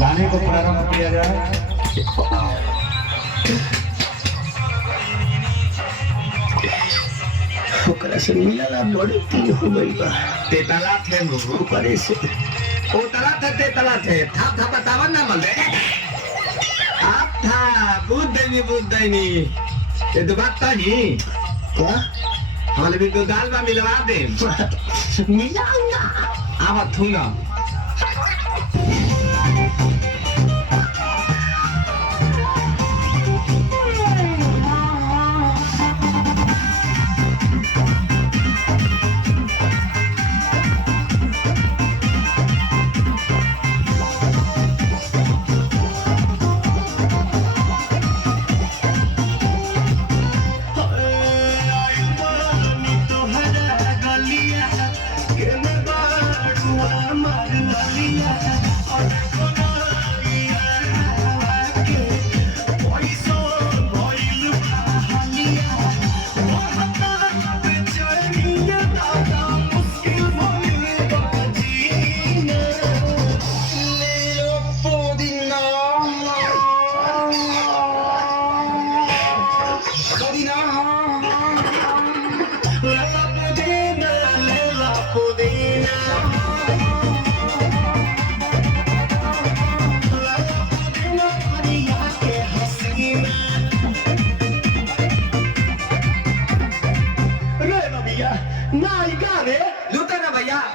गाने को प्रारंभ किया जाए। ओकरा से मिलला बड़ी तीर हो गई बा। तेतला थे मुंह करे से ओ तला थे तेतला थे था था बतावन ना मल आप था बुद्ध दैनी ये तो बात था ही क्या हमारे भी तो दाल में मिलवा दे मिलाऊंगा आवा थूंगा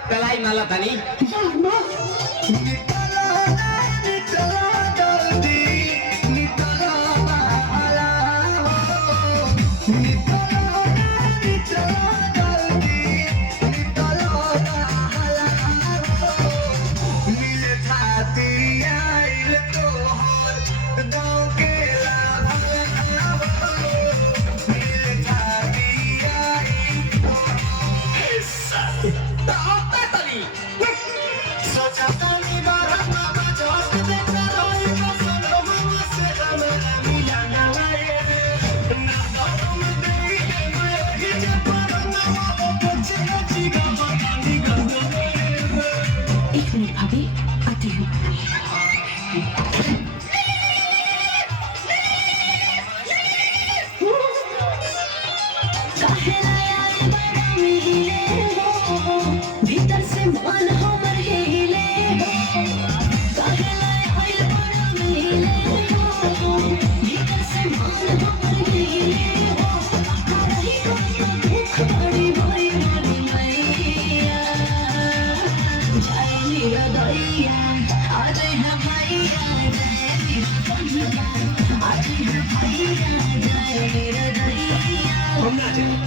कलाई माला तनी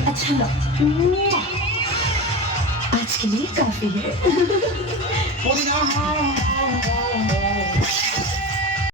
अच्छा लो आज के लिए काफी है।